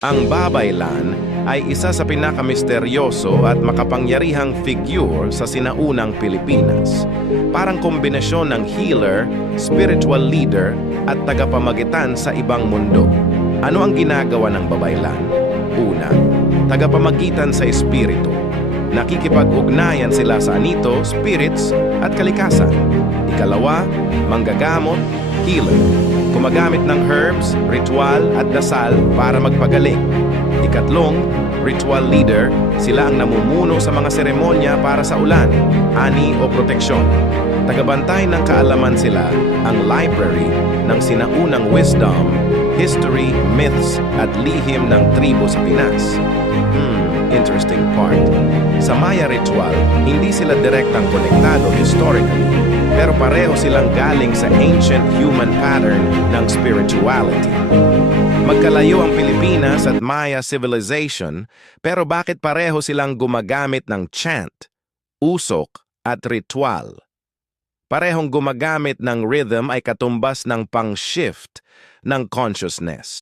Ang babaylan ay isa sa pinakamisteryoso at makapangyarihang figure sa sinaunang Pilipinas. Parang kombinasyon ng healer, spiritual leader at tagapamagitan sa ibang mundo. Ano ang ginagawa ng babaylan? Una, tagapamagitan sa espiritu. Nakikipag-ugnayan sila sa anito, spirits at kalikasan. Ikalawa, manggagamot, healer. Gumagamit ng herbs, ritual at dasal para magpagaling. Ikatlong, ritual leader, sila ang namumuno sa mga seremonya para sa ulan, ani o proteksyon. Tagabantay ng kaalaman sila ang library ng sinaunang wisdom, history, myths at lihim ng tribo sa Pinas. Interesting part. Sa Maya ritual, hindi sila direktang konektado historically, pero pareho silang galing sa ancient human pattern ng spirituality. Magkalayo ang Pilipinas at Maya civilization, pero bakit pareho silang gumagamit ng chant, usok at ritual? Parehong gumagamit ng rhythm ay katumbas ng pang-shift ng consciousness.